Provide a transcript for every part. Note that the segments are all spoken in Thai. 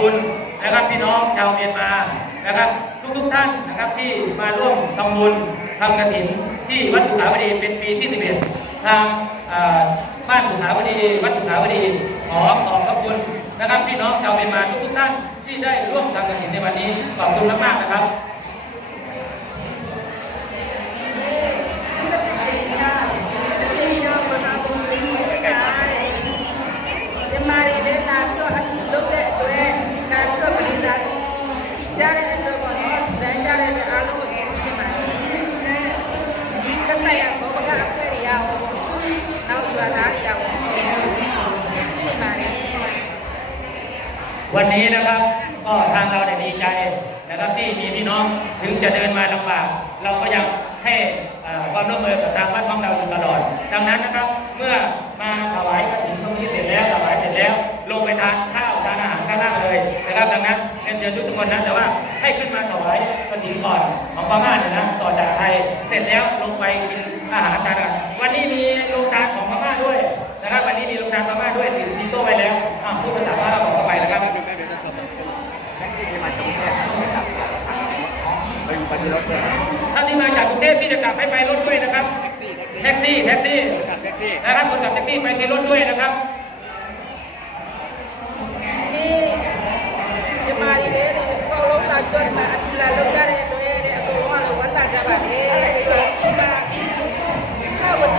คุณนะครับพี่น้องชาวเมียนมานะครับ ทุกๆท่านนะครับที่มาร่วมทำบุญทำกฐินที่วัดสุขาวดีเป็นปีที่11ทางเอ่อบ้านสุขาวดีวัดสุขาวดีขอขอบพระคุณนะครับพี่น้องชาวเมียนมาทุกๆท่านที่ได้ร่วมทำกระถินในวันนี้ขอบคุณมากๆนะครับ วันนี้นะครับก็ทางเราเนี่ดีใจนะครับที่มีพี่น้องถึงจะเดินมาลำบากเราก็ยังให้ความร่วมมือกับทางวัดของเราอยู่ตลอด ดังนั้นนะครับเมื่อมาถวายกระถิ่นตรงนี้เสร็จแล้วถวายเสร็จแล้วลงไปทาน นั้นเรียนเชิญทุกคนนะ แต่ว่าให้ขึ้นมาถวายกฐินก่อนของพม่าเนี่ยนะ ต่อจากไทย เสร็จแล้วลงไปกินอาหารทานอาหารวันนี้มีโรงทานของพม่าด้วยนะครับ วันนี้มีโรงทานพม่าด้วยติดที่โต๊ะไว้แล้วอะพูดภาษาพม่าเราบอกเข้าไปนะครับดูได้เดี๋ยวจะสอบแท็กซี่ที่มาจากกรุงเทพนะครับไปอยู่ปฏิรถด้วยท่านที่มาจากกรุงเทพที่จะกลับให้ไปรถด้วยนะครับ แท็กซี่ แท็กซี่แท็กซี่แท็กซี่ขับแท็กซี่นะครับคนขับแท็กซี่ไปที่รถด้วยนะครับ ကုန်လုံးလာပြောဒီမှာအတူလာလောက်ကြတဲ့အတွက်တဲ့အကုန်လုံးကလည်းဝမ်းသာကြပါတယ်ဒီမှာစကဝတ်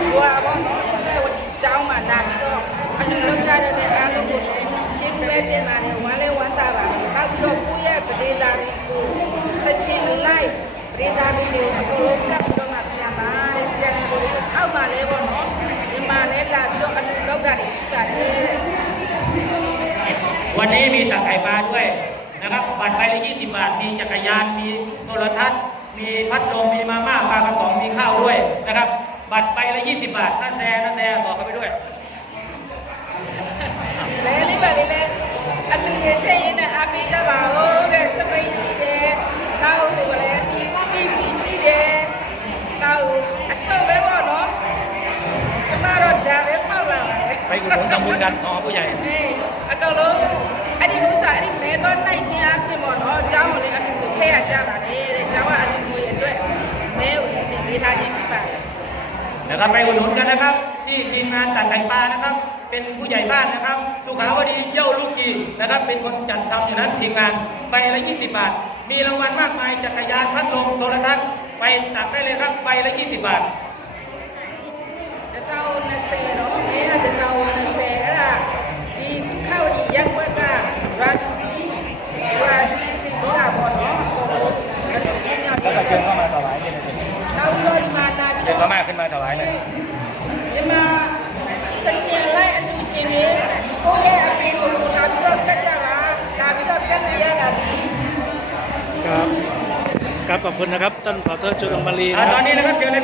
ဒီဝါဘောနော်စကဝတ်ကျောင်းမှာလာပြီးတော့အတူလောက်ကြတဲ့အားလုံးကိုကျေးဇူးပဲတင်ပါတယ်ဝမ်းလဲဝမ်းသာပါတယ်နောက်ပြီးတော့ကိုယ့်ရဲ့ပဒေသာတွေကိုဆက်ရှင်လိုက်ပဒေသာတွေကိုအကုန်လုံးကပ်ပြီးတော့မှပြန်ပါတယ်ပြန်လို့အောက်မှာလဲပေါ့နော်ဒီမှာလဲလာပြီးတော့အတူလောက်ကတွေရှိပါတယ် วันนี้มีตักไก่ปลาด้วย นะครับ บัตรใบละ20 บาท มีจักรยาน มีโทรทัศน์ มีพัดลม มีมาม่าปลากระป๋อง มีข้าวด้วยนะครับ บัตรใบละ20 บาทน้าแซน้าแซบอกเขาไปด้วย လဲလေးပါလေးလဲအတူရထည့်ရင်လည်းအပေးကြပါဦးတဲ့စပိန်ရှိတယ်နောက်ဟိုလည်းဒီကြည့်ပြီးရှိတယ်နောက်အစုံပဲပေါ့နော်ကျမတို့ဒါပဲပေါက်လာပါတယ် ไปอุดหนุนทำบุญกันของผู้ใหญ่ အေးအကောင်လုံးအဲ့ ဒီဥစ္စာအဲ့ဒီမဲတော့နိုင်ရှင်အဖြစ်ပေါ့နော်အเจ้าကိုလည်းအတူကိုထည့်ရကြပါတယ်တဲ့အเจ้าကအတူကိုရအတွက်မဲကိုစီစဉ်ပေးထားခြင်းဖြစ်ပါတယ် นะครับไปอุดหนุนกันนะครับ ที่ทีมงานตัดไก่ปลานะครับ เป็นผู้ใหญ่บ้านนะครับ สุขาวดีเย้าลูกกีนะครับ เป็นคนจัดทำอยู่นั้นทีมงานใบละ20 บาท มีรางวัลมากมายจักรยานพัดลมโทรทัศน์ไปตัดได้เลยครับใบละ20 บาท တစောင်း20တော့အဲဟာတစောင်း20အဲ့ဒါဒီ ม่าขึ้นมาถวายเลยังอะไรครับ ครับขอบคุณนะครับท่านสอเทอร์จุลังมารีนะตอนนี้นะครับเชิญเลย